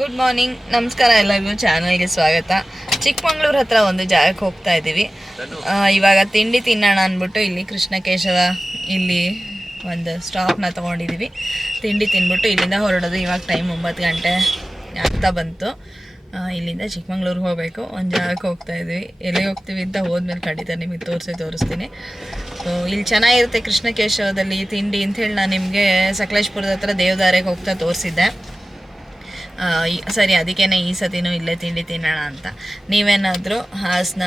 Good morning, ನಮಸ್ಕಾರ ಎಲ್ಲರಿಗೂ. ಚಾನಲ್ಗೆ ಸ್ವಾಗತ. ಚಿಕ್ಕಮಂಗ್ಳೂರು ಹತ್ರ ಒಂದು ಜಾಗಕ್ಕೆ ಹೋಗ್ತಾ ಇದ್ದೀವಿ. ಇವಾಗ ತಿಂಡಿ ತಿನ್ನೋಣ ಅಂದ್ಬಿಟ್ಟು ಇಲ್ಲಿ ಕೃಷ್ಣಕೇಶವ ಇಲ್ಲಿ ಒಂದು ಸ್ಟಾಪ್ನ ತೊಗೊಂಡಿದ್ದೀವಿ. ತಿಂಡಿ ತಿಂದ್ಬಿಟ್ಟು ಇಲ್ಲಿಂದ ಹೊರಡೋದು. ಇವಾಗ ಟೈಮ್ 9 ಗಂಟೆ ಆಗ್ತಾ ಬಂತು. ಇಲ್ಲಿಂದ ಚಿಕ್ಕಮಂಗ್ಳೂರಿಗೆ ಹೋಗಬೇಕು. ಒಂದು ಜಾಗಕ್ಕೆ ಹೋಗ್ತಾ ಇದ್ದೀವಿ. ಎಲ್ಲಿಗೆ ಹೋಗ್ತೀವಿ ಅಂತ ಹೋದ್ಮೇಲೆ ಖಂಡಿತ ನಿಮಗೆ ತೋರಿಸ್ತೀನಿ. ಸೊ ಇಲ್ಲಿ ಚೆನ್ನಾಗಿರುತ್ತೆ ಕೃಷ್ಣಕೇಶವದಲ್ಲಿ ತಿಂಡಿ ಅಂಥೇಳಿ ನಾನು ನಿಮಗೆ ಸಕಲೇಶ್ಪುರದ ಹತ್ರ ದೇವದಾರೆಗೆ ಹೋಗ್ತಾ ತೋರಿಸಿದ್ದೆ. ಸರಿ, ಅದಕ್ಕೇನೆ ಈ ಸತಿನೂ ಇಲ್ಲೇ ತಿಂಡಿ ತಿನ್ನೋಣ ಅಂತ. ನೀವೇನಾದರೂ ಹಾಸನ,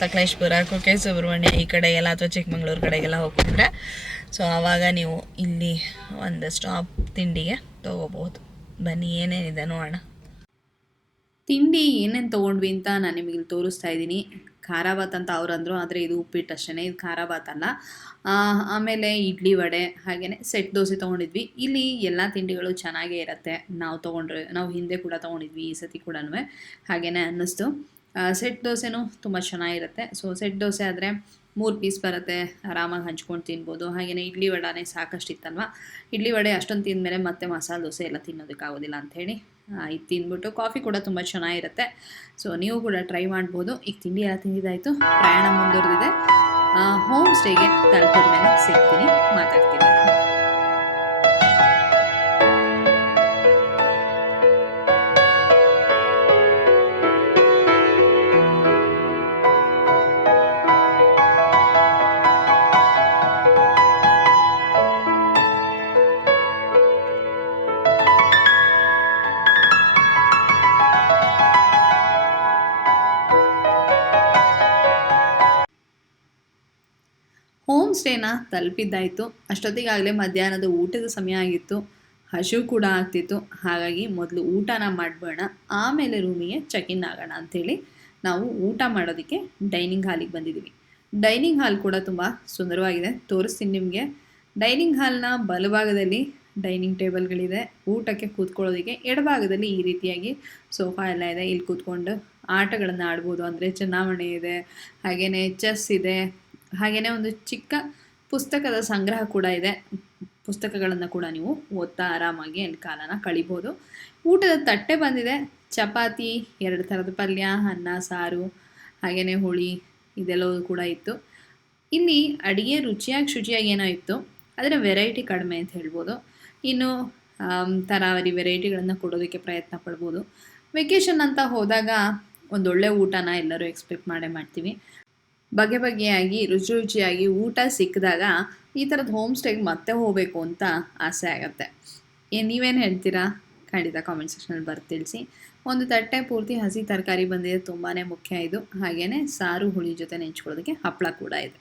ಸಕಲೇಶ್ಪುರ, ಕುಕ್ಕೆ ಸುಬ್ರಹ್ಮಣ್ಯ ಈ ಕಡೆಗೆಲ್ಲ ಅಥವಾ ಚಿಕ್ಕಮಂಗ್ಳೂರು ಕಡೆಗೆಲ್ಲ ಹೋಗ್ತಿದ್ರೆ ಸೊ ಆವಾಗ ನೀವು ಇಲ್ಲಿ ಒಂದು ಸ್ಟಾಪ್ ತಿಂಡಿಗೆ ತೊಗೋಬೋದು. ಬನ್ನಿ, ಏನೇನಿದೆ ನೋಡೋಣ. ತಿಂಡಿ ಏನೇನು ತೊಗೊಂಡ್ವಿ ಅಂತ ನಾನು ನಿಮಗೆ ಇಲ್ಲಿ ತೋರಿಸ್ತಾ ಇದ್ದೀನಿ. ಖಾರ ಬಾತ್ ಅಂತ ಅವ್ರು ಅಂದರು, ಆದರೆ ಇದು ಉಪ್ಪಿಟ್ಟು ಅಷ್ಟೇ, ಇದು ಖಾರ ಬಾತ್ ಅಲ್ಲ. ಆಮೇಲೆ ಇಡ್ಲಿ ವಡೆ, ಹಾಗೆಯೇ ಸೆಟ್ ದೋಸೆ ತೊಗೊಂಡಿದ್ವಿ. ಇಲ್ಲಿ ಎಲ್ಲ ತಿಂಡಿಗಳು ಚೆನ್ನಾಗೇ ಇರುತ್ತೆ. ನಾವು ಹಿಂದೆ ಕೂಡ ತೊಗೊಂಡಿದ್ವಿ, ಈ ಸತಿ ಕೂಡ ಹಾಗೆಯೇ ಅನ್ನಿಸ್ತು. ಸೆಟ್ ದೋಸೆನೂ ತುಂಬ ಚೆನ್ನಾಗಿರುತ್ತೆ. ಸೊ ಸೆಟ್ ದೋಸೆ ಆದರೆ 3 ಪೀಸ್ ಬರುತ್ತೆ, ಆರಾಮಾಗಿ ಹಂಚ್ಕೊಂಡು ತಿನ್ಬೋದು. ಹಾಗೆಯೇ ಇಡ್ಲಿ ವಡೆನೇ ಸಾಕಷ್ಟು ಇತ್ತಲ್ವ. ಇಡ್ಲಿ ವಡೆ ಅಷ್ಟೊಂದು ತಿಂದಮೇಲೆ ಮತ್ತೆ ಮಸಾಲೆ ದೋಸೆ ಎಲ್ಲ ತಿನ್ನೋದಕ್ಕಾಗೋದಿಲ್ಲ ಅಂಥೇಳಿ ಇದು ತಿಂದ್ಬಿಟ್ಟು. ಕಾಫಿ ಕೂಡ ತುಂಬ ಚೆನ್ನಾಗಿರುತ್ತೆ. ಸೊ ನೀವು ಕೂಡ ಟ್ರೈ ಮಾಡ್ಬೋದು. ಈಗ ತಿಂಡಿ ಎಲ್ಲ ತಿಂದಿದ್ದಾಯಿತು, ಪ್ರಯಾಣ ಮುಂದುವರೆದಿದೆ. ಹೋಮ್ ಸ್ಟೇಗೆ ತಲುಪಿದ ಮೇಲೆ ಸಿಗ್ತೀನಿ, ಮಾತಾಡ್ತೀನಿ. ಹೋಮ್ ಸ್ಟೇನ ತಲುಪಿದ್ದಾಯಿತು. ಅಷ್ಟೊತ್ತಿಗಾಗಲೇ ಮಧ್ಯಾಹ್ನದ ಊಟದ ಸಮಯ ಆಗಿತ್ತು. ಹಸಿವು ಕೂಡ ಆಗ್ತಿತ್ತು. ಹಾಗಾಗಿ ಮೊದಲು ಊಟನ ಮಾಡಿಬಿಡೋಣ, ಆಮೇಲೆ ರೂಮಿಗೆ ಚೆಕ್ ಇನ್ ಆಗೋಣ ಅಂಥೇಳಿ ನಾವು ಊಟ ಮಾಡೋದಕ್ಕೆ ಡೈನಿಂಗ್ ಹಾಲಿಗೆ ಬಂದಿದ್ದೀವಿ. ಡೈನಿಂಗ್ ಹಾಲ್ ಕೂಡ ತುಂಬ ಸುಂದರವಾಗಿದೆ, ತೋರಿಸ್ತೀನಿ ನಿಮಗೆ. ಡೈನಿಂಗ್ ಹಾಲ್ನ ಬಲಭಾಗದಲ್ಲಿ ಡೈನಿಂಗ್ ಟೇಬಲ್ಗಳಿದೆ. ಊಟಕ್ಕೆ ಕೂತ್ಕೊಳ್ಳೋದಕ್ಕೆ ಎಡಭಾಗದಲ್ಲಿ ಈ ರೀತಿಯಾಗಿ ಸೋಫಾ ಎಲ್ಲ ಇದೆ. ಇಲ್ಲಿ ಕೂತ್ಕೊಂಡು ಆಟಗಳನ್ನು ಆಡ್ಬೋದು. ಅಂದರೆ ಚುನಾವಣೆ ಇದೆ, ಹಾಗೆಯೇ ಚೆಸ್ ಇದೆ, ಹಾಗೆಯೇ ಒಂದು ಚಿಕ್ಕ ಪುಸ್ತಕದ ಸಂಗ್ರಹ ಕೂಡ ಇದೆ. ಪುಸ್ತಕಗಳನ್ನು ಕೂಡ ನೀವು ಓದ್ತಾ ಆರಾಮಾಗಿ ಅಲ್ಲಿ ಕಾಲನ ಕಳಿಬೋದು. ಊಟದ ತಟ್ಟೆ ಬಂದಿದೆ. ಚಪಾತಿ, 2 ಥರದ ಪಲ್ಯ, ಅನ್ನ, ಸಾರು, ಹಾಗೆಯೇ ಹುಳಿ ಇದೆಲ್ಲವೂ ಕೂಡ ಇತ್ತು. ಇಲ್ಲಿ ಅಡುಗೆ ಶುಚಿಯಾಗಿ ಏನೋ ಇತ್ತು, ಆದರೆ ವೆರೈಟಿ ಕಡಿಮೆ ಅಂತ ಹೇಳ್ಬೋದು. ಇನ್ನು ತರಾವರಿ ವೆರೈಟಿಗಳನ್ನು ಕೊಡೋದಕ್ಕೆ ಪ್ರಯತ್ನ ಪಡ್ಬೋದು. ವೆಕೇಷನ್ ಅಂತ ಹೋದಾಗ ಒಂದೊಳ್ಳೆ ಊಟನ ಎಲ್ಲರೂ ಎಕ್ಸ್ಪೆಕ್ಟ್ ಮಾಡ್ತೀವಿ. ಬಗೆಯಾಗಿ ರುಚಿಯಾಗಿ ಊಟ ಸಿಕ್ಕಿದಾಗ ಈ ಥರದ ಹೋಮ್ ಸ್ಟೇಗೆ ಮತ್ತೆ ಹೋಗಬೇಕು ಅಂತ ಆಸೆ ಆಗುತ್ತೆ. ನೀವೇನು ಹೇಳ್ತೀರಾ? ಖಂಡಿತ ಕಾಮೆಂಟ್ ಸೆಕ್ಷನಲ್ಲಿ ತಿಳಿಸಿ. ಒಂದು ತಟ್ಟೆ ಪೂರ್ತಿ ಹಸಿ ತರಕಾರಿ ಬಂದಿದೆ, ತುಂಬಾ ಮುಖ್ಯ ಇದು. ಹಾಗೆಯೇ ಸಾರು ಹುಳಿ ಜೊತೆ ನೆಂಚ್ಕೊಳ್ಳೋದಕ್ಕೆ ಹಪ್ಪಳ ಕೂಡ ಇದೆ.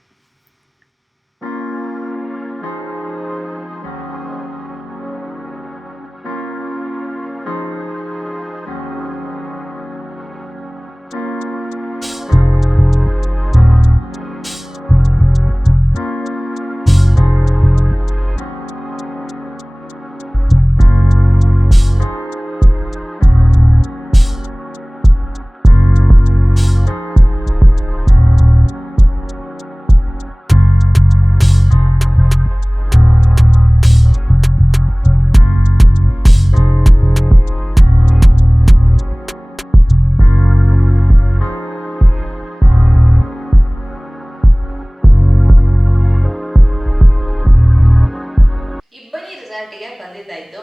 ಬಂದಿದ್ದಾಯಿತು,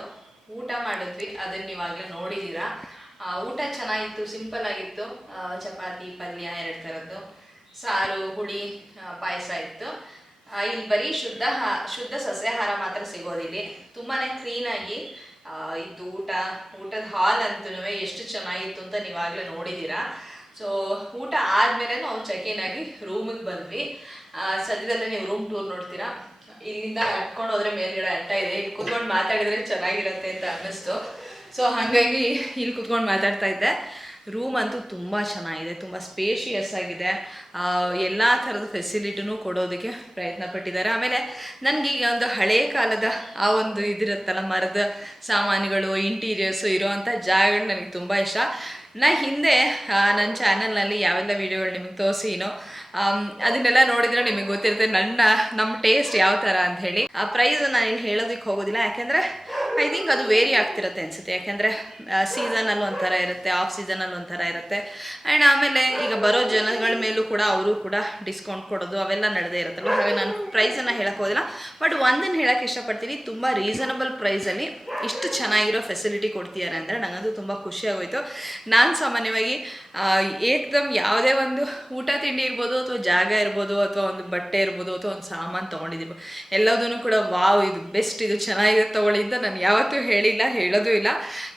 ಊಟ ಮಾಡಿದ್ವಿ. ಅದನ್ನ ಇವಾಗಲೇ ನೋಡಿದ್ದೀರಾ. ಊಟ ಚೆನ್ನಾಗಿತ್ತು, ಸಿಂಪಲ್ ಆಗಿತ್ತು. ಚಪಾತಿ, ಪಲ್ಯ 2 ಥರದ್ದು, ಸಾರು, ಹುಳಿ, ಪಾಯಸ ಇತ್ತು. ಇಲ್ಲಿ ಬರೀ ಶುದ್ಧ ಸಸ್ಯಾಹಾರ ಮಾತ್ರ ಸಿಗೋದಿಲ್ಲಿ. ತುಂಬಾ ಕ್ಲೀನಾಗಿ ಇತ್ತು ಊಟದ ಹಾಲ್ ಅಂತೂ ಎಷ್ಟು ಚೆನ್ನಾಗಿತ್ತು ಅಂತ ನೀವಾಗಲೇ ನೋಡಿದ್ದೀರಾ. ಸೊ ಊಟ ಆದಮೇಲೆ ನಾವು ಚೆಕ್ ಇನ್ ಆಗಿ ರೂಮಿಗೆ ಬಂದ್ವಿ. ಸದ್ಯದಲ್ಲೇ ನೀವು ರೂಮ್ ಟೂರ್ ನೋಡ್ತೀರಾ. ಇಲ್ಲಿಂದ ಹಟ್ಕೊಂಡು ಹೋದ್ರೆ ಮೇಲ್ಗಡೆ ಅಡ್ಡ ಇದೆ. ಇಲ್ಲಿ ಕುತ್ಕೊಂಡು ಮಾತಾಡಿದ್ರೆ ಚೆನ್ನಾಗಿರುತ್ತೆ ಅಂತ ಅನ್ನಿಸ್ತು. ಸೊ ಹಾಗಾಗಿ ಇಲ್ಲಿ ಕುತ್ಕೊಂಡು ಮಾತಾಡ್ತಾ ಇದ್ದೆ. ರೂಮ್ ಅಂತೂ ತುಂಬ ಚೆನ್ನಾಗಿದೆ, ತುಂಬ ಸ್ಪೇಷಿಯಸ್ ಆಗಿದೆ. ಎಲ್ಲ ಥರದ ಫೆಸಿಲಿಟಿನೂ ಕೊಡೋದಕ್ಕೆ ಪ್ರಯತ್ನ ಪಟ್ಟಿದ್ದಾರೆ. ಆಮೇಲೆ ನನಗೆ ಈಗ ಒಂದು ಹಳೆಯ ಕಾಲದ ಆ ಒಂದು ಇದಿರುತ್ತಲ್ಲ, ಮರದ ಸಾಮಾನುಗಳು, ಇಂಟೀರಿಯರ್ಸು ಇರೋವಂಥ ಜಾಗಗಳು ನನಗೆ ತುಂಬ ಇಷ್ಟ. ಹಿಂದೆ ನನ್ನ ಚಾನಲ್ನಲ್ಲಿ ಯಾವೆಲ್ಲ ವೀಡಿಯೋಗಳು ನಿಮಗೆ ತೋರಿಸಿನೋ ಅದನ್ನೆಲ್ಲ ನೋಡಿದ್ರೆ ನಿಮಗೆ ಗೊತ್ತಿರುತ್ತೆ ನಮ್ಮ ಟೇಸ್ಟ್ ಯಾವ ಥರ ಅಂತ ಹೇಳಿ. ಆ ಪ್ರೈಸ್ ನಾನು ಇಲ್ಲಿ ಹೇಳೋದಕ್ಕೆ ಹೋಗೋದಿಲ್ಲ, ಯಾಕೆಂದರೆ ಐ ಥಿಂಕ್ ಅದು ವೇರಿ ಆಗ್ತಿರುತ್ತೆ ಅನಿಸುತ್ತೆ, ಯಾಕೆಂದರೆ ಸೀಸನಲ್ಲಿ ಒಂಥರ ಇರುತ್ತೆ, ಆಫ್ ಸೀಸನಲ್ಲಿ ಒಂಥರ ಇರುತ್ತೆ. ಆ್ಯಂಡ್ ಆಮೇಲೆ ಈಗ ಬರೋ ಜನಗಳ ಮೇಲೂ ಕೂಡ ಅವರು ಕೂಡ ಡಿಸ್ಕೌಂಟ್ ಕೊಡೋದು ಅವೆಲ್ಲ ನಡೆದೇ ಇರುತ್ತಲ್ಲ. ಹಾಗೆ ನಾನು ಪ್ರೈಸನ್ನು ಹೇಳಕ್ಕೆ ಹೋದಿಲ್ಲ, ಬಟ್ ಒಂದನ್ನು ಹೇಳೋಕ್ಕೆ ಇಷ್ಟಪಡ್ತೀನಿ, ತುಂಬ ರೀಸನಬಲ್ ಪ್ರೈಸಲ್ಲಿ ಇಷ್ಟು ಚೆನ್ನಾಗಿರೋ ಫೆಸಿಲಿಟಿ ಕೊಡ್ತಿದ್ದಾರೆ ಅಂದರೆ ನನಗಂತೂ ತುಂಬ ಖುಷಿಯಾಗೋಯಿತು. ನಾನು ಸಾಮಾನ್ಯವಾಗಿ ಏಕ್ದಮ್ ಯಾವುದೇ ಒಂದು ಊಟ ತಿಂಡಿ ಇರ್ಬೋದು, ಅಥವಾ ಜಾಗ ಇರ್ಬೋದು, ಅಥವಾ ಒಂದು ಬಟ್ಟೆ ಇರ್ಬೋದು, ಅಥವಾ ಒಂದು ಸಾಮಾನು ತೊಗೊಂಡಿದ್ದೀವಿ, ಎಲ್ಲದೂ ಕೂಡ ವಾವ್ ಇದು ಬೆಸ್ಟ್, ಇದು ಚೆನ್ನಾಗಿದೆ ತೊಗೊಳ್ಳಿ ಅಂತ ನಾನು ಯಾವತ್ತೂ ಹೇಳಿಲ್ಲ, ಹೇಳೋದು ಇಲ್ಲ.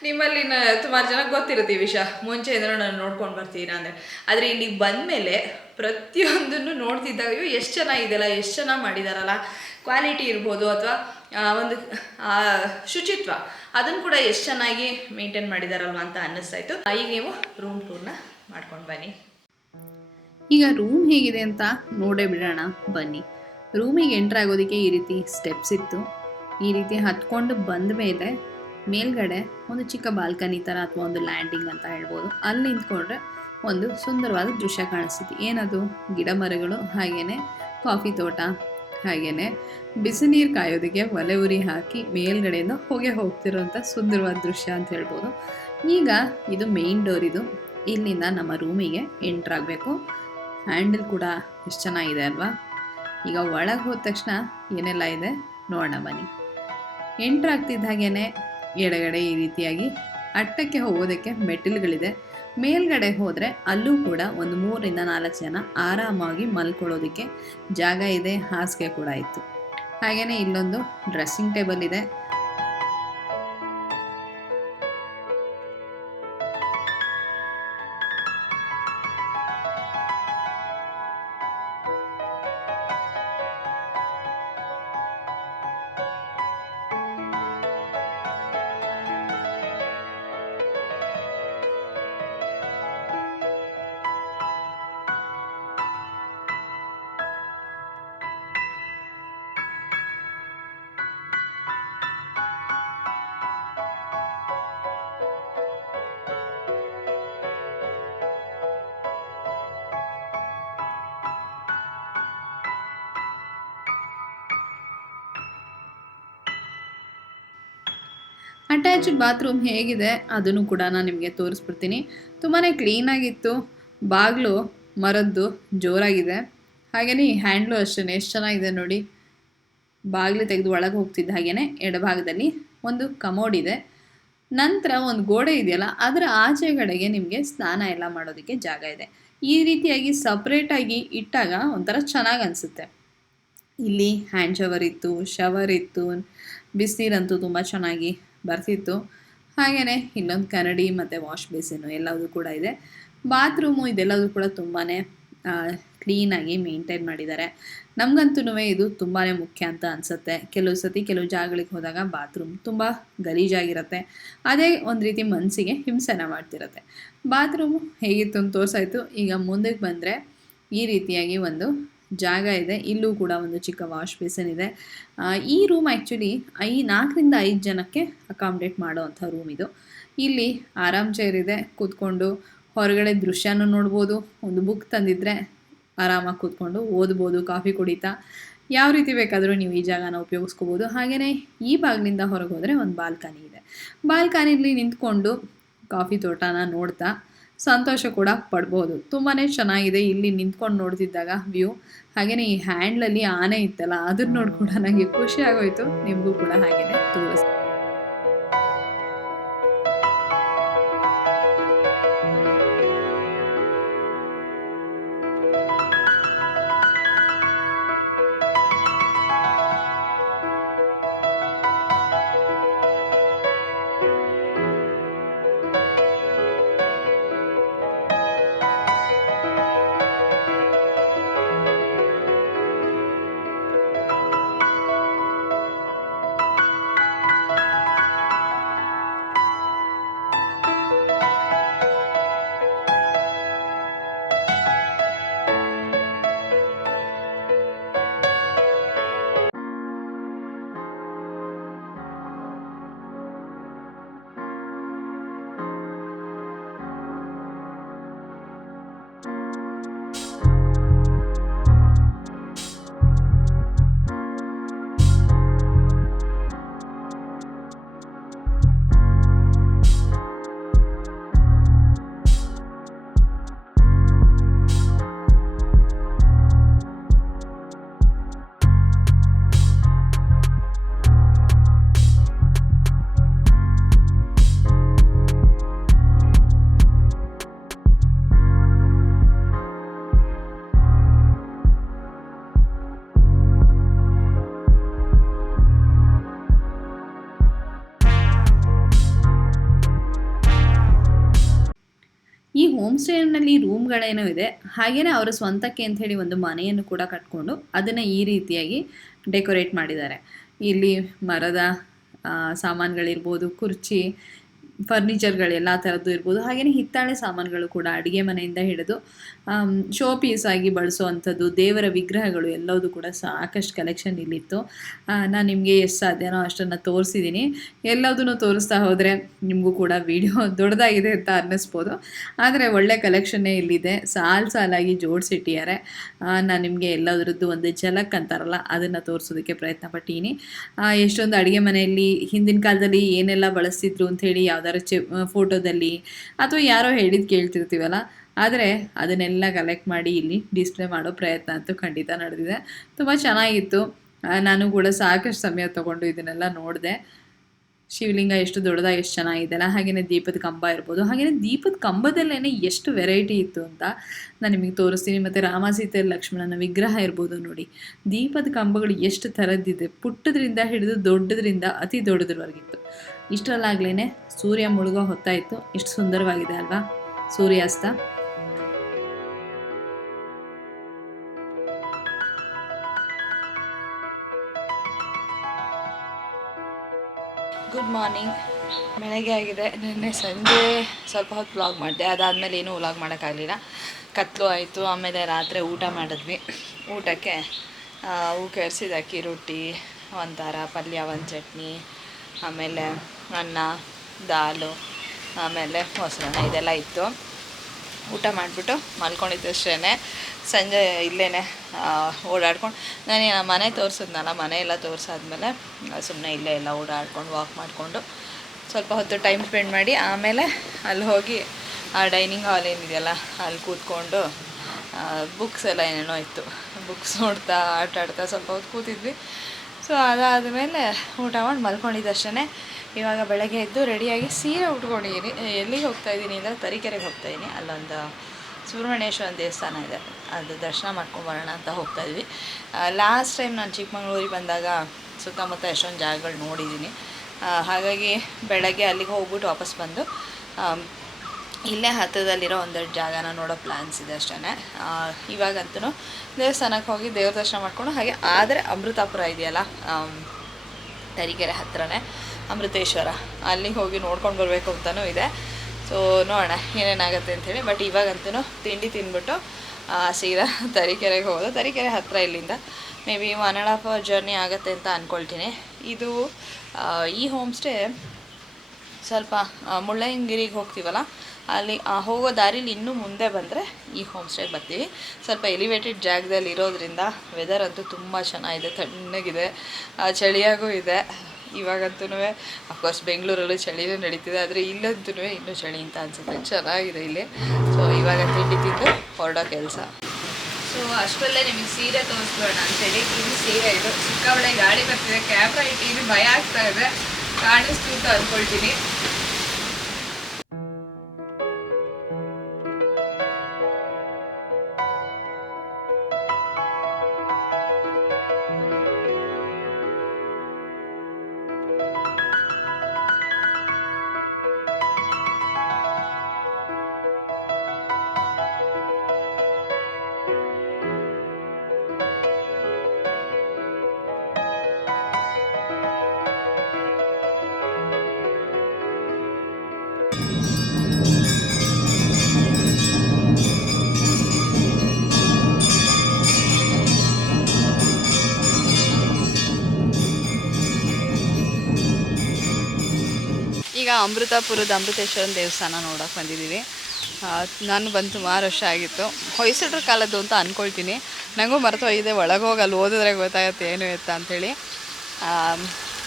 ನಿಮ್ಮಲ್ಲಿ ಸುಮಾರು ಜನಕ್ಕೆ ಗೊತ್ತಿರುತ್ತೆ ಈ ವಿಷಯ, ಮುಂಚೆ ಏನಾದ್ರು ನಾನು ನೋಡ್ಕೊಂಡು ಬರ್ತೀರಾ ಅಂದರೆ. ಆದರೆ ಇಲ್ಲಿಗೆ ಬಂದಮೇಲೆ ಪ್ರತಿಯೊಂದನ್ನು ನೋಡ್ತಿದ್ದಾಗ ಅಯ್ಯೋ ಎಷ್ಟು ಚೆನ್ನಾಗಿದೆಯಲ್ಲ, ಎಷ್ಟು ಚೆನ್ನಾಗಿ ಮಾಡಿದಾರಲ್ಲ, ಕ್ವಾಲಿಟಿ ಇರ್ಬೋದು ಅಥವಾ ಒಂದು ಶುಚಿತ್ವ ಅದನ್ನು ಕೂಡ ಎಷ್ಟು ಚೆನ್ನಾಗಿ ಮೇಂಟೈನ್ ಮಾಡಿದಾರಲ್ವ ಅಂತ ಅನ್ನಿಸ್ತಾಯಿತ್ತು. ಈಗ ನೀವು ರೂಮ್ ಟೂರ್ನ ಮಾಡ್ಕೊಂಡು ಬನ್ನಿ. ಈಗ ರೂಮ್ ಹೇಗಿದೆ ಅಂತ ನೋಡೇ ಬಿಡೋಣ ಬನ್ನಿ. ರೂಮಿಗೆ ಎಂಟ್ರ್ ಆಗೋದಕ್ಕೆ ಈ ರೀತಿ ಸ್ಟೆಪ್ಸ್ ಇತ್ತು. ಈ ರೀತಿ ಹತ್ಕೊಂಡು ಬಂದ ಮೇಲೆ ಮೇಲ್ಗಡೆ ಒಂದು ಚಿಕ್ಕ ಬಾಲ್ಕನಿ ಥರ ಅಥವಾ ಒಂದು ಲ್ಯಾಂಡಿಂಗ್ ಅಂತ ಹೇಳ್ಬೋದು, ಅಲ್ಲಿ ನಿಂತ್ಕೊಂಡ್ರೆ ಒಂದು ಸುಂದರವಾದ ದೃಶ್ಯ ಕಾಣಿಸ್ತಿತ್ತು. ಏನದು, ಗಿಡ ಮರಗಳು, ಹಾಗೆಯೇ ಕಾಫಿ ತೋಟ, ಹಾಗೆಯೇ ಬಿಸಿ ನೀರು ಕಾಯೋದಕ್ಕೆ ಒಲೆ ಉರಿ ಹಾಕಿ ಮೇಲ್ಗಡೆಯಿಂದ ಹೊಗೆ ಹೋಗ್ತಿರೋಂಥ ಸುಂದರವಾದ ದೃಶ್ಯ ಅಂತ ಹೇಳ್ಬೋದು. ಈಗ ಇದು ಮೇಯ್ನ್ ಡೋರ್, ಇದು ಇಲ್ಲಿಂದ ನಮ್ಮ ರೂಮಿಗೆ ಎಂಟ್ರ್ ಆಗಬೇಕು. ಹ್ಯಾಂಡಲ್ ಕೂಡ ಎಷ್ಟು ಚೆನ್ನಾಗಿದೆ ಅಲ್ವಾ. ಈಗ ಒಳಗೆ ಹೋದ ತಕ್ಷಣ ಏನೆಲ್ಲ ಇದೆ ನೋಡೋಣ ಬನ್ನಿ. ಎಂಟ್ರ್ ಆಗ್ತಿದ್ದ ಹಾಗೇ ಎಡಗಡೆ ಈ ರೀತಿಯಾಗಿ ಅಟ್ಟಕ್ಕೆ ಹೋಗೋದಕ್ಕೆ ಮೆಟ್ಟಿಲುಗಳಿದೆ. ಮೇಲ್ಗಡೆ ಹೋದರೆ ಅಲ್ಲೂ ಕೂಡ ಒಂದು 3 ರಿಂದ 4 ಜನ ಆರಾಮಾಗಿ ಮಲ್ಕೊಳ್ಳೋದಕ್ಕೆ ಜಾಗ ಇದೆ, ಹಾಸಿಗೆ ಕೂಡ ಇತ್ತು. ಹಾಗೆಯೇ ಇಲ್ಲೊಂದು ಡ್ರೆಸ್ಸಿಂಗ್ ಟೇಬಲ್ ಇದೆ. ಅಟ್ಯಾಚ್ಡ್ ಬಾತ್ರೂಮ್ ಹೇಗಿದೆ ಅದನ್ನು ಕೂಡ ನಾನು ನಿಮಗೆ ತೋರಿಸ್ಬಿಡ್ತೀನಿ. ತುಂಬಾ ಕ್ಲೀನಾಗಿತ್ತು. ಬಾಗಿಲು ಮರದ್ದು ಜೋರಾಗಿದೆ. ಹಾಗೆಯೇ ಈ ಹ್ಯಾಂಡ್ಲು ಅಷ್ಟೇ ಎಷ್ಟು ಚೆನ್ನಾಗಿದೆ ನೋಡಿ. ಬಾಗಿಲು ತೆಗೆದು ಒಳಗೆ ಹೋಗ್ತಿದ್ದ ಹಾಗೆಯೇ ಎಡಭಾಗದಲ್ಲಿ ಒಂದು ಕಮೋಡ್ ಇದೆ. ನಂತರ ಒಂದು ಗೋಡೆ ಇದೆಯಲ್ಲ, ಅದರ ಆಚೆಗಡೆಗೆ ನಿಮಗೆ ಸ್ನಾನ ಎಲ್ಲ ಮಾಡೋದಕ್ಕೆ ಜಾಗ ಇದೆ. ಈ ರೀತಿಯಾಗಿ ಸಪ್ರೇಟಾಗಿ ಇಟ್ಟಾಗ ಒಂಥರ ಚೆನ್ನಾಗಿ ಅನಿಸುತ್ತೆ. ಇಲ್ಲಿ ಹ್ಯಾಂಡ್ ಶವರ್ ಇತ್ತು, ಬಿಸಿನೀರಂತೂ ತುಂಬ ಚೆನ್ನಾಗಿ ಬರ್ತಿತ್ತು. ಹಾಗೆಯೇ ಇಲ್ಲೊಂದು ಕನ್ನಡಿ ಮತ್ತು ವಾಶ್ ಬೇಸಿನು ಎಲ್ಲವೂ ಕೂಡ ಇದೆ. ಬಾತ್ರೂಮು ಇದೆಲ್ಲವೂ ಕೂಡ ತುಂಬಾ ಕ್ಲೀನಾಗಿ ಮೇಂಟೈನ್ ಮಾಡಿದ್ದಾರೆ. ನಮಗಂತೂ ಇದು ತುಂಬಾ ಮುಖ್ಯ ಅಂತ ಅನಿಸುತ್ತೆ. ಕೆಲವು ಜಾಗಗಳಿಗೆ ಹೋದಾಗ ಬಾತ್ರೂಮ್ ತುಂಬ ಗಲೀಜಾಗಿರುತ್ತೆ, ಅದೇ ಒಂದು ರೀತಿ ಮನಸ್ಸಿಗೆ ಹಿಂಸೆನ ಮಾಡ್ತಿರುತ್ತೆ. ಬಾತ್ರೂಮು ಹೇಗಿತ್ತು ಅಂತ ತೋರಿಸಾಯಿತು. ಈಗ ಮುಂದಕ್ಕೆ ಬಂದರೆ ಈ ರೀತಿಯಾಗಿ ಒಂದು ಜಾಗ ಇದೆ. ಇಲ್ಲೂ ಕೂಡ ಒಂದು ಚಿಕ್ಕ ವಾಶ್ ಬೇಸಿನ್ ಇದೆ. ಈ ರೂಮ್ ಆ್ಯಕ್ಚುಲಿ 4 ರಿಂದ 5 ಜನಕ್ಕೆ ಅಕಾಮಿಡೇಟ್ ಮಾಡೋವಂಥ ರೂಮ್ ಇದು. ಇಲ್ಲಿ ಆರಾಮ್ ಚೇರ್ ಇದೆ, ಕೂತ್ಕೊಂಡು ಹೊರಗಡೆ ದೃಶ್ಯನೂ ನೋಡ್ಬೋದು. ಒಂದು ಬುಕ್ ತಂದಿದ್ರೆ ಆರಾಮಾಗಿ ಕೂತ್ಕೊಂಡು ಓದ್ಬೋದು, ಕಾಫಿ ಕುಡಿತಾ. ಯಾವ ರೀತಿ ಬೇಕಾದರೂ ನೀವು ಈ ಜಾಗನ ಉಪಯೋಗಿಸ್ಕೋಬೋದು. ಹಾಗೆಯೇ ಈ ಬಾಗಿಲಿಂದ ಹೊರಗೆ ಹೋದರೆ ಒಂದು ಬಾಲ್ಕನಿ ಇದೆ. ಬಾಲ್ಕನಿಲಿ ನಿಂತ್ಕೊಂಡು ಕಾಫಿ ತೋಟನ ನೋಡ್ತಾ ಸಂತೋಷ ಕೂಡ ಪಡ್ಬೋದು. ತುಂಬಾ ಚೆನ್ನಾಗಿದೆ ಇಲ್ಲಿ ನಿಂತ್ಕೊಂಡು ನೋಡ್ತಿದ್ದಾಗ ವ್ಯೂ. ಹಾಗೆಯೇ ಈ ಹ್ಯಾಂಡ್ಲಲ್ಲಿ ಆನೆ ಇತ್ತಲ್ಲ, ಅದನ್ನ ನೋಡಿ ಕೂಡ ನನಗೆ ಖುಷಿ ಆಗೋಯ್ತು. ನಿಮಗೂ ಕೂಡ ಹಾಗೆಯೇ ತೋರಿಸ್ತೀನಿ. ಹೋಮ್ ಸ್ಟೇನಲ್ಲಿ ರೂಮ್ಗಳೇನೋ ಇದೆ, ಹಾಗೆಯೇ ಅವರ ಸ್ವಂತಕ್ಕೆ ಅಂಥೇಳಿ ಒಂದು ಮನೆಯನ್ನು ಕೂಡ ಕಟ್ಕೊಂಡು ಅದನ್ನು ಈ ರೀತಿಯಾಗಿ ಡೆಕೋರೇಟ್ ಮಾಡಿದ್ದಾರೆ. ಇಲ್ಲಿ ಮರದ ಸಾಮಾನುಗಳಿರ್ಬೋದು, ಕುರ್ಚಿ, ಫರ್ನಿಚರ್ಗಳೆಲ್ಲ ಥರದ್ದು ಇರ್ಬೋದು. ಹಾಗೆಯೇ ಹಿತ್ತಾಳೆ ಸಾಮಾನುಗಳು ಕೂಡ ಅಡುಗೆ ಮನೆಯಿಂದ ಹಿಡಿದು ಶೋ ಪೀಸ್ ಆಗಿ ಬಳಸುವಂಥದ್ದು, ದೇವರ ವಿಗ್ರಹಗಳು ಎಲ್ಲವೂ ಕೂಡ ಸಾಕಷ್ಟು ಕಲೆಕ್ಷನ್ ಇಲ್ಲಿತ್ತು. ನಾನು ನಿಮಗೆ ಎಷ್ಟು ಸಾಧ್ಯನೋ ಅಷ್ಟನ್ನು ತೋರಿಸಿದ್ದೀನಿ. ಎಲ್ಲದನ್ನು ತೋರಿಸ್ತಾ ಹೋದರೆ ನಿಮಗೂ ಕೂಡ ವಿಡಿಯೋ ದೊಡ್ಡದಾಗಿದೆ ಅಂತ ಅನ್ನಿಸ್ಬೋದು. ಆದರೆ ಒಳ್ಳೆ ಕಲೆಕ್ಷನ್ನೇ ಇಲ್ಲಿದೆ, ಸಾಲಾಗಿ ಜೋಡಿಸಿಟ್ಟಿದ್ದಾರೆ. ನಾನು ನಿಮಗೆ ಎಲ್ಲದರದ್ದು ಒಂದು ಝಲಕ್ ಅಂತಾರಲ್ಲ ಅದನ್ನು ತೋರಿಸೋದಕ್ಕೆ ಪ್ರಯತ್ನ ಪಟ್ಟಿದ್ದೀನಿ. ಎಷ್ಟೊಂದು ಅಡುಗೆ ಮನೆಯಲ್ಲಿ ಹಿಂದಿನ ಕಾಲದಲ್ಲಿ ಏನೆಲ್ಲ ಬಳಸ್ತಿದ್ರು ಅಂಥೇಳಿ ಯಾವ್ದಾದ್ರು ಫೋಟೋದಲ್ಲಿ ಅಥವಾ ಯಾರೋ ಹೇಳಿದ್ದು ಕೇಳ್ತಿರ್ತೀವಲ್ಲ, ಆದರೆ ಅದನ್ನೆಲ್ಲ ಕಲೆಕ್ಟ್ ಮಾಡಿ ಇಲ್ಲಿ ಡಿಸ್ಪ್ಲೇ ಮಾಡೋ ಪ್ರಯತ್ನ ಅಂತೂ ಖಂಡಿತ ನಡೆದಿದೆ. ತುಂಬ ಚೆನ್ನಾಗಿತ್ತು. ನಾನು ಕೂಡ ಸಾಕಷ್ಟು ಸಮಯ ತೊಗೊಂಡು ಇದನ್ನೆಲ್ಲ ನೋಡಿದೆ. ಶಿವಲಿಂಗ ಎಷ್ಟು ದೊಡ್ಡದಾಗಿ ಎಷ್ಟು ಚೆನ್ನಾಗಿದೆಯಲ್ಲ, ಹಾಗೆಯೇ ದೀಪದ ಕಂಬ ಇರ್ಬೋದು. ಹಾಗೆಯೇ ದೀಪದ ಕಂಬದಲ್ಲೇ ಎಷ್ಟು ವೆರೈಟಿ ಇತ್ತು ಅಂತ ನಾನು ನಿಮಗೆ ತೋರಿಸ್ತೀನಿ. ಮತ್ತು ರಾಮ ಸೀತೆ ಲಕ್ಷ್ಮಣನ ವಿಗ್ರಹ ಇರ್ಬೋದು ನೋಡಿ. ದೀಪದ ಕಂಬಗಳು ಎಷ್ಟು ಥರದ್ದಿದೆ, ಪುಟ್ಟದ್ರಿಂದ ಹಿಡಿದು ದೊಡ್ಡದ್ರಿಂದ ಅತಿ ದೊಡ್ಡದ್ರವರೆಗಿತ್ತು. ಇಷ್ಟರಲ್ಲಾಗ್ಲೇ ಸೂರ್ಯ ಮುಳುಗೋ ಹೊತ್ತಾಯಿತು. ಎಷ್ಟು ಸುಂದರವಾಗಿದೆ ಅಲ್ವಾ ಸೂರ್ಯಾಸ್ತ. Good morning. ಬೆಳಗ್ಗೆ ಆಗಿದೆ. ನಿನ್ನೆ ಸಂಜೆ ಸ್ವಲ್ಪ ಹೊತ್ತು ವ್ಲಾಗ್ ಮಾಡಿದೆ, ಅದಾದಮೇಲೆ ಏನೂ ವ್ಲಾಗ್ ಮಾಡೋಕ್ಕಾಗಲಿಲ್ಲ. ಕತ್ಲು ಆಯಿತು. ಆಮೇಲೆ ರಾತ್ರಿ ಊಟ ಮಾಡಿದ್ವಿ. ಊಟಕ್ಕೆ ಕೆರ್ಸಿದ ಅಕ್ಕಿ ರೊಟ್ಟಿ, ಒಂಥರ ಪಲ್ಯ, ಒಂದು ಚಟ್ನಿ, ಆಮೇಲೆ ಅನ್ನ, ದಾಲು, ಆಮೇಲೆ ಮೊಸರನ್ನ ಇದೆಲ್ಲ ಇತ್ತು. ಊಟ ಮಾಡಿಬಿಟ್ಟು ಮಲ್ಕೊಂಡಿದ್ದಷ್ಟೇ ಸಂಜೆ ಇಲ್ಲೇ ಓಡಾಡ್ಕೊಂಡು ನಾನು ಮನೆ ತೋರಿಸಿದ್ನಲ್ಲ, ಮನೆ ಎಲ್ಲ ತೋರಿಸಾದ್ಮೇಲೆ ಸುಮ್ಮನೆ ಇಲ್ಲೇ ಎಲ್ಲ ಓಡಾಡ್ಕೊಂಡು ವಾಕ್ ಮಾಡಿಕೊಂಡು ಸ್ವಲ್ಪ ಹೊತ್ತು ಟೈಮ್ ಸ್ಪೆಂಡ್ ಮಾಡಿ ಆಮೇಲೆ ಅಲ್ಲಿ ಹೋಗಿ ಆ ಡೈನಿಂಗ್ ಹಾಲ್ ಏನಿದೆಯಲ್ಲ ಅಲ್ಲಿ ಕೂತ್ಕೊಂಡು ಬುಕ್ಸ್ ಎಲ್ಲ ಏನೇನೋ ಇತ್ತು, ಬುಕ್ಸ್ ನೋಡ್ತಾ ಆಟ ಆಡ್ತಾ ಸ್ವಲ್ಪ ಹೊತ್ತು ಕೂತಿದ್ವಿ. ಸೊ ಅದಾದಮೇಲೆ ಊಟ ಮಾಡಿ ಮಲ್ಕೊಂಡಿದ್ದಷ್ಟೇ. ಇವಾಗ ಬೆಳಗ್ಗೆ ಎದ್ದು ರೆಡಿಯಾಗಿ ಸೀರೆ ಉಟ್ಕೊಂಡಿದ್ದೀನಿ. ಎಲ್ಲಿಗೆ ಹೋಗ್ತಾಯಿದ್ದೀನಿ ಅಂದರೆ ತರೀಕೆರೆಗೆ ಹೋಗ್ತಾಯಿದ್ದೀನಿ. ಅಲ್ಲೊಂದು ಸುಬ್ರಹ್ಮಣ್ಯೇಶ್ವರ ದೇವಸ್ಥಾನ ಇದೆ, ಅದು ದರ್ಶನ ಮಾಡ್ಕೊಂಬರೋಣ ಅಂತ ಹೋಗ್ತಾಯಿದ್ವಿ. ಲಾಸ್ಟ್ ಟೈಮ್ ನಾನು ಚಿಕ್ಕಮಂಗ್ಳೂರಿಗೆ ಬಂದಾಗ ಸುತ್ತಮುತ್ತ ಎಷ್ಟೊಂದು ಜಾಗಗಳು ನೋಡಿದ್ದೀನಿ. ಹಾಗಾಗಿ ಬೆಳಗ್ಗೆ ಅಲ್ಲಿಗೆ ಹೋಗ್ಬಿಟ್ಟು ವಾಪಸ್ ಬಂದು ಇಲ್ಲೇ ಹತ್ತಿರದಲ್ಲಿರೋ ಒಂದೆರಡು ಜಾಗನ ನೋಡೋ ಪ್ಲ್ಯಾನ್ಸ್ ಇದೆ ಅಷ್ಟೇ. ಇವಾಗಂತೂ ದೇವಸ್ಥಾನಕ್ಕೆ ಹೋಗಿ ದೇವ್ರ ದರ್ಶನ ಮಾಡಿಕೊಂಡು, ಹಾಗೆ ಆದರೆ ಅಮೃತಾಪುರ ಇದೆಯಲ್ಲ ತರೀಕೆರೆ ಹತ್ತಿರನೇ ಅಮೃತೇಶ್ವರ, ಅಲ್ಲಿಗೆ ಹೋಗಿ ನೋಡ್ಕೊಂಡು ಬರಬೇಕು ಅಂತಲೂ ಇದೆ. ಸೊ ನೋಡೋಣ ಏನೇನಾಗುತ್ತೆ ಅಂಥೇಳಿ. ಬಟ್ ಇವಾಗಂತೂ ತಿಂಡಿ ತಿಂದ್ಬಿಟ್ಟು ಸೀದಾ ತರೀಕೆರೆಗೆ ಹೋಗೋದು. ತರೀಕೆರೆ ಹತ್ತಿರ ಇಲ್ಲಿಂದ ಮೇ ಬಿ 1.5 hour ಜರ್ನಿ ಆಗುತ್ತೆ ಅಂತ ಅಂದ್ಕೊಳ್ತೀನಿ. ಇದು ಈ ಹೋಮ್ ಸ್ಟೇ ಸ್ವಲ್ಪ ಮುಳ್ಳಯ್ಯನಗಿರಿಗೆ ಹೋಗ್ತೀವಲ್ಲ ಅಲ್ಲಿ ಹೋಗೋ ದಾರಿಲಿ ಇನ್ನೂ ಮುಂದೆ ಬಂದರೆ ಈ ಹೋಮ್ ಸ್ಟೇಗೆ ಬರ್ತೀವಿ. ಸ್ವಲ್ಪ ಎಲಿವೇಟೆಡ್ ಜಾಗದಲ್ಲಿ ಇರೋದ್ರಿಂದ ವೆದರ್ ಅಂತೂ ತುಂಬ ಚೆನ್ನಾಗಿದೆ, ತಣ್ಣಗಿದೆ, ಚಳಿಯಾಗೂ ಇದೆ. ಇವಾಗಂತೂ ಅಫ್ಕೋರ್ಸ್ ಬೆಂಗಳೂರಲ್ಲೂ ಚಳಿನೂ ನಡೀತಿದೆ, ಆದರೆ ಇಲ್ಲಂತೂ ಇನ್ನೂ ಚಳಿ ಅಂತ ಅನಿಸುತ್ತೆ. ಚೆನ್ನಾಗಿದೆ ಇಲ್ಲಿ. ಸೊ ಇವಾಗ ತಿಂಡಿ ತಿಂದು ಹೊರಡೋ ಕೆಲಸ. ಸೊ ಅಷ್ಟರಲ್ಲೇ ನಿಮಗೆ ಸೀರೆ ತೋರಿಸ್ಬೇಡ ಅಂತೇಳಿ ಇದು ಸೀರೆ, ಇದು ಸಿಕ್ಕಾಬಳೆ ಗಾಳಿ ಬರ್ತಿದೆ, ಕ್ಯಾಮ್ರಾ ಇಟ್ಟು ಭಯ ಆಗ್ತಾ ಇದೆ, ಕಾಣಿಸ್ತು ಅಂತ ಅಂದ್ಕೊಳ್ತೀನಿ. ಈಗ ಅಮೃತಾಪುರದ ಅಮೃತೇಶ್ವರನ ದೇವಸ್ಥಾನ ನೋಡೋಕೆ ಬಂದಿದ್ದೀವಿ. ನಾನು ಬಂದು ಸುಮಾರು ವರ್ಷ ಆಗಿತ್ತು, ಹೊಯ್ಸಳರ ಕಾಲದ್ದು ಅಂತ ಅಂದ್ಕೊಳ್ತೀನಿ. ನನಗೂ ಮರೆತು ಹೋಗಿದೆ, ಒಳಗೆ ಹೋಗಿ ಅಲ್ಲಿ ಓದಿದ್ರೆ ಗೊತ್ತಾಗುತ್ತೆ ಏನು ಎತ್ತ ಅಂಥೇಳಿ.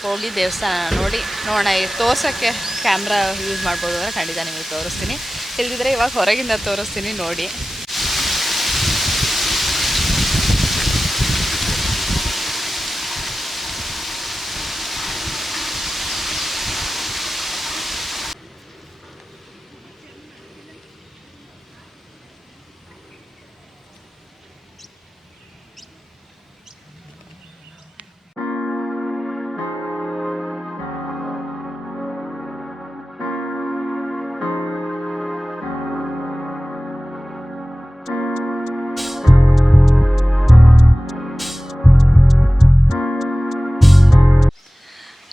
ಹೋಗಿ ದೇವಸ್ಥಾನ ನೋಡಿ ನೋಡೋಣ. ತೋರ್ಸೋಕ್ಕೆ ಕ್ಯಾಮ್ರಾ ಯೂಸ್ ಮಾಡ್ಬೋದು ಅಂದರೆ ಖಂಡಿತ ನಿಮಗೆ ತೋರಿಸ್ತೀನಿ, ಇಲ್ದಿದ್ರೆ ಇವಾಗ ಹೊರಗಿಂದ ತೋರಿಸ್ತೀನಿ ನೋಡಿ.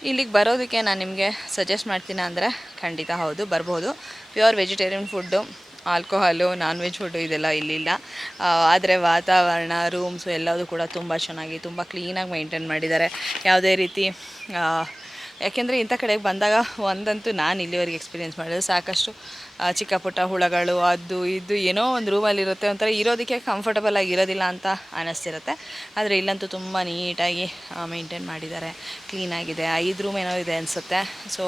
ಇಲ್ಲಿಗೆ ಬರೋದಕ್ಕೆ ನಾನು ನಿಮಗೆ ಸಜೆಸ್ಟ್ ಮಾಡ್ತೀನಿ ಅಂದರೆ ಖಂಡಿತ ಹೌದು ಬರ್ಬೋದು. Pure vegetarian food, alcohol, non veg food ಇದೆಲ್ಲ ಇಲ್ಲಿಲ್ಲ. ಆದರೆ ವಾತಾವರಣ, ರೂಮ್ಸು ಎಲ್ಲದೂ ಕೂಡ ತುಂಬ ಚೆನ್ನಾಗಿ ತುಂಬ ಕ್ಲೀನಾಗಿ ಮೈಂಟೈನ್ ಮಾಡಿದ್ದಾರೆ. ಯಾವುದೇ ರೀತಿ ಯಾಕೆಂದರೆ ಇಂಥ ಕಡೆಗೆ ಬಂದಾಗ ಒಂದಂತೂ ನಾನು ಇಲ್ಲಿವರೆಗೆ ಎಕ್ಸ್ಪೀರಿಯೆನ್ಸ್ ಮಾಡಿದೆ, ಸಾಕಷ್ಟು ಚಿಕ್ಕ ಪುಟ್ಟ ಹುಳಗಳು ಅದು ಇದು ಏನೋ ಒಂದು ರೂಮಲ್ಲಿರುತ್ತೆ, ಒಂಥರ ಇರೋದಕ್ಕೆ ಕಂಫರ್ಟಬಲ್ ಆಗಿರೋದಿಲ್ಲ ಅಂತ ಅನ್ನಿಸ್ತಿರುತ್ತೆ. ಆದರೆ ಇಲ್ಲಂತೂ ತುಂಬ ನೀಟಾಗಿ ಮೇಂಟೈನ್ ಮಾಡಿದ್ದಾರೆ, ಕ್ಲೀನಾಗಿದೆ. 5 ರೂಮ್ ಏನೋ ಇದೆ ಅನಿಸುತ್ತೆ. ಸೊ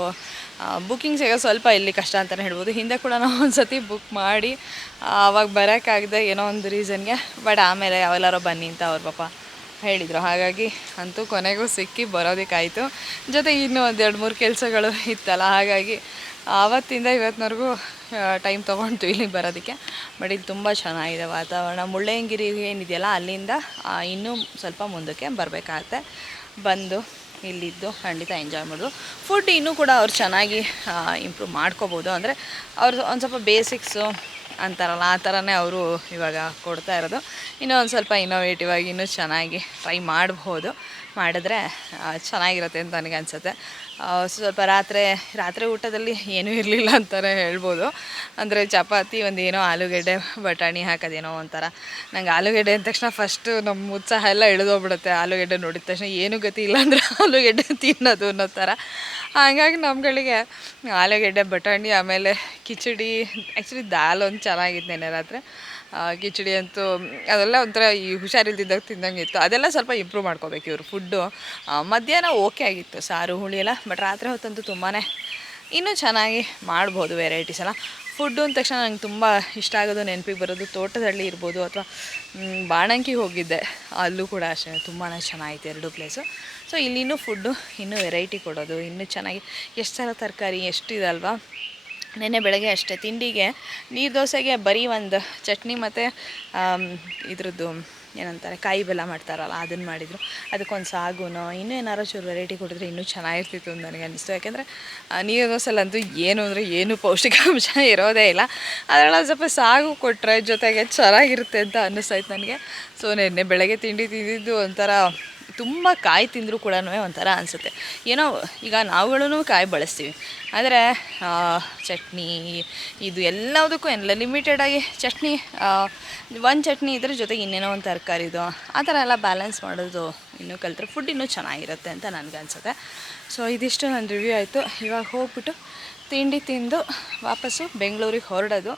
ಬುಕ್ಕಿಂಗ್ ಸಿಗೋದು ಸ್ವಲ್ಪ ಇಲ್ಲಿ ಕಷ್ಟ ಅಂತಲೇ ಹೇಳ್ಬೋದು. ಹಿಂದೆ ಕೂಡ ನಾವು ಒಂದು ಸತಿ ಬುಕ್ ಮಾಡಿ ಆವಾಗ ಬರೋಕ್ಕಾಗದೆ ಏನೋ ಒಂದು ರೀಸನ್ಗೆ, ಬಟ್ ಆಮೇಲೆ ಯಾವೆಲ್ಲರೂ ಬನ್ನಿ ಅಂತ ಅವ್ರ ಪಾಪ ಹೇಳಿದರು. ಹಾಗಾಗಿ ಅಂತೂ ಕೊನೆಗೂ ಸಿಕ್ಕಿ ಬರೋದಕ್ಕಾಯಿತು. ಜೊತೆಗೆ ಇನ್ನೂ ಒಂದು 2-3 ಕೆಲಸಗಳು ಇತ್ತಲ್ಲ, ಹಾಗಾಗಿ ಆವತ್ತಿಂದ ಇವತ್ತಿನವರೆಗೂ ಟೈಮ್ ತೊಗೊಂಡು ಇಲ್ಲಿಗೆ ಬರೋದಕ್ಕೆ. ಬಟ್ ಇಲ್ಲಿ ತುಂಬ ಚೆನ್ನಾಗಿದೆ ವಾತಾವರಣ. ಮುಳ್ಳಯ್ಯನಗಿರಿ ಏನಿದೆಯಲ್ಲ ಅಲ್ಲಿಂದ ಇನ್ನೂ ಸ್ವಲ್ಪ ಮುಂದಕ್ಕೆ ಬರಬೇಕಾಗತ್ತೆ. ಬಂದು ಇಲ್ಲಿದ್ದು ಖಂಡಿತ ಎಂಜಾಯ್ ಮಾಡೋದು. ಫುಡ್ ಇನ್ನೂ ಕೂಡ ಅವ್ರು ಚೆನ್ನಾಗಿ ಇಂಪ್ರೂವ್ ಮಾಡ್ಕೋಬೋದು. ಅಂದರೆ ಅವ್ರದ್ದು ಒಂದು ಸ್ವಲ್ಪ ಬೇಸಿಕ್ಸು ಅಂತಾರಲ್ಲ ಆ ಥರನೇ ಅವರು ಇವಾಗ ಕೊಡ್ತಾ ಇರೋದು. ಇನ್ನೂ ಒಂದು ಸ್ವಲ್ಪ ಇನ್ನೋವೇಟಿವ್ ಆಗಿ ಇನ್ನೂ ಚೆನ್ನಾಗಿ ಟ್ರೈ ಮಾಡ್ಬೋದು. ಮಾಡಿದ್ರೆ ಚೆನ್ನಾಗಿರುತ್ತೆ ಅಂತ ನನಗೆ ಅನಿಸುತ್ತೆ. ಸ್ವಲ್ಪ ರಾತ್ರಿ ಊಟದಲ್ಲಿ ಏನೂ ಇರಲಿಲ್ಲ ಅಂತಲೇ ಹೇಳ್ಬೋದು. ಅಂದರೆ ಚಪಾತಿ, ಒಂದೇನೋ ಆಲೂಗೆಡ್ಡೆ ಬಟಾಣಿ ಹಾಕೋದೇನೋ ಒಂಥರ. ನಂಗೆ ಆಲೂಗೆಡ್ಡೆ ಅಂದ ತಕ್ಷಣ ಫಸ್ಟು ನಮ್ಮ ಉತ್ಸಾಹ ಎಲ್ಲ ಇಳಿದೋಗ್ಬಿಡುತ್ತೆ. ಆಲೂಗೆಡ್ಡೆ ನೋಡಿದ ತಕ್ಷಣ ಏನೂ ಗತಿ ಇಲ್ಲಾಂದರೆ ಆಲೂಗೆಡ್ಡೆ ತಿನ್ನೋದು ಅನ್ನೋ ಥರ. ಹಾಗಾಗಿ ನಮ್ಮಗಳಿಗೆ ಆಲೂಗೆಡ್ಡೆ ಬಟಾಣಿ, ಆಮೇಲೆ ಕಿಚಡಿ, ಆ್ಯಕ್ಚುಲಿ ದಾಲ್ ಒಂದು ಚೆನ್ನಾಗಿತ್ತು ನೆನ್ನೆ ರಾತ್ರಿ. ಕಿಚಡಿ ಅಂತೂ ಅದೆಲ್ಲ ಒಂಥರ ಈ ಹುಷಾರಿಲ್ದಿದ್ದಾಗ ತಿಂದಂಗೆ ಇತ್ತು. ಅದೆಲ್ಲ ಸ್ವಲ್ಪ ಇಂಪ್ರೂವ್ ಮಾಡ್ಕೋಬೇಕು ಇವರು ಫುಡ್ಡು. ಮಧ್ಯಾಹ್ನ ಓಕೆ ಆಗಿತ್ತು, ಸಾರು ಹುಳಿ ಎಲ್ಲ. ಬಟ್ ರಾತ್ರಿ ಹೊತ್ತಂತೂ ತುಂಬಾ ಇನ್ನೂ ಚೆನ್ನಾಗಿ ಮಾಡ್ಬೋದು ವೆರೈಟೀಸ್ ಎಲ್ಲ. ಫುಡ್ಡು ಅಂದ ತಕ್ಷಣ ನಂಗೆ ತುಂಬ ಇಷ್ಟ ಆಗೋದು, ನೆನಪಿಗೆ ಬರೋದು ತೋಟದಹಳ್ಳಿ ಇರ್ಬೋದು, ಅಥವಾ ಬಾಣಂಕಿ ಹೋಗಿದ್ದೆ, ಅಲ್ಲೂ ಕೂಡ ಅಷ್ಟೇ ತುಂಬಾ ಚೆನ್ನಾಗಿತ್ತು 2 ಪ್ಲೇಸು. ಸೊ ಇಲ್ಲಿನೂ ಫುಡ್ಡು ಇನ್ನೂ ವೆರೈಟಿ ಕೊಡೋದು, ಇನ್ನೂ ಚೆನ್ನಾಗಿ ಎಷ್ಟು ಥರ ತರಕಾರಿ ಎಷ್ಟಿದಲ್ವಾ. ನೆನ್ನೆ ಬೆಳಗ್ಗೆ ಅಷ್ಟೇ ತಿಂಡಿಗೆ ನೀರು ದೋಸೆಗೆ ಬರೀ ಒಂದು ಚಟ್ನಿ ಮತ್ತು ಇದ್ರದ್ದು ಏನಂತಾರೆ ಕಾಯಿ ಬೆಲ್ಲ ಮಾಡ್ತಾರಲ್ಲ ಅದನ್ನು ಮಾಡಿದರು. ಅದಕ್ಕೊಂದು ಸಾಗುನೋ ಇನ್ನೂ ಏನಾರು ಚೂರು ವೆರೈಟಿ ಕೊಟ್ಟಿದ್ರೆ ಇನ್ನೂ ಚೆನ್ನಾಗಿರ್ತಿತ್ತು ಅಂತ ನನಗೆ ಅನ್ನಿಸ್ತು. ಯಾಕೆಂದರೆ ನೀರು ದೋಸೆಲ್ಲಂತೂ ಏನು ಅಂದರೆ ಏನು ಪೌಷ್ಟಿಕಾಂಶ ಇರೋದೇ ಇಲ್ಲ. ಅದರಲ್ಲಿ ಸ್ವಲ್ಪ ಸಾಗು ಕೊಟ್ಟರೆ ಜೊತೆಗೆ ಚೆನ್ನಾಗಿರುತ್ತೆ ಅಂತ ಅನ್ನಿಸ್ತಾಯಿತ್ತು ನನಗೆ. ಸೊ ನೆನ್ನೆ ಬೆಳಗ್ಗೆ ತಿಂಡಿ ತಿಂದಿದ್ದು ಒಂಥರ ತುಂಬ ಕಾಯಿ ತಿಂದರೂ ಕೂಡ ಒಂಥರ ಅನಿಸುತ್ತೆ. ಏನೋ ಈಗ ನಾವುಗಳೂ ಕಾಯಿ ಬಳಸ್ತೀವಿ, ಆದರೆ ಚಟ್ನಿ ಇದು ಎಲ್ಲದಕ್ಕೂ ಏನಿಲ್ಲ, ಲಿಮಿಟೆಡಾಗಿ ಚಟ್ನಿ, ಒಂದು ಚಟ್ನಿ ಇದ್ರ ಜೊತೆಗೆ ಇನ್ನೇನೋ ಒಂದು ತರಕಾರಿದು ಆ ಥರ ಎಲ್ಲ ಬ್ಯಾಲೆನ್ಸ್ ಮಾಡೋದು ಇನ್ನೂ ಕಲಿತ್ರೆ ಫುಡ್ ಇನ್ನೂ ಚೆನ್ನಾಗಿರುತ್ತೆ ಅಂತ ನನಗನ್ಸುತ್ತೆ. ಸೊ ಇದಿಷ್ಟು ನನ್ನ ರಿವ್ಯೂ ಆಯಿತು. ಇವಾಗ ಹೋಗ್ಬಿಟ್ಟು ತಿಂಡಿ ತಿಂದು ವಾಪಸ್ಸು ಬೆಂಗಳೂರಿಗೆ ಹೊರಡೋದು.